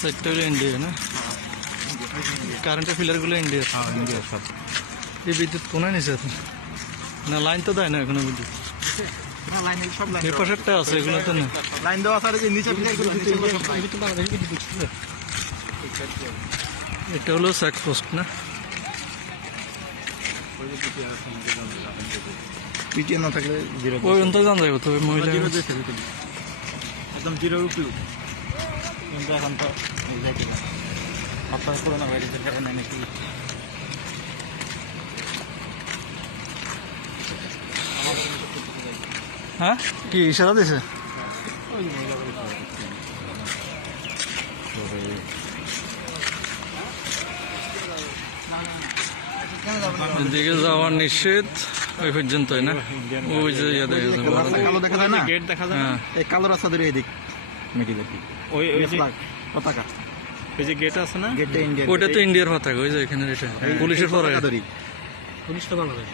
সাইডটা হলো ইন্ডিয়া না, কারেন্টের পিলারগুলো ইন্ডিয়া। ইন্ডিয়া সব। এই বিদ্যুৎ কোনায় নিচে আছে না, লাইন তো দেয় না এখনো বিদ্যুৎ। এর পাশেরটা আছে, এগুলো তো না। লাইন দেওয়া আছে নিচে এটা হলো চেকপোস্ট না, পিটিএ না থাকলে জিরো। ওই অন্তর জান যাবে তবে মহিলা একদম জিরোর উপরে। কিন্তু এখন তো আপনার করোনা ভাইরাসের কারণে নাকি হ্যাঁ কি ইশারা দিছে? এদিকে যাওয়ার নিষেধ ওই পর্যন্তই না, ওই যে ইয়ে দেখা যাচ্ছে কালো দেখা যায় না, গেট দেখা যায় না, এই কালো রাস্তা ধরে এদিক মেকি দেখি ওই যে পতাকা, ওই যে গেট আছে না, গেটটা ইন্ডিয়া, ওইটা তো ইন্ডিয়ার পতাকা, ওই যে এখানে এটা পুলিশের পরে ধরি পুলিশ তো বাংলাদেশ।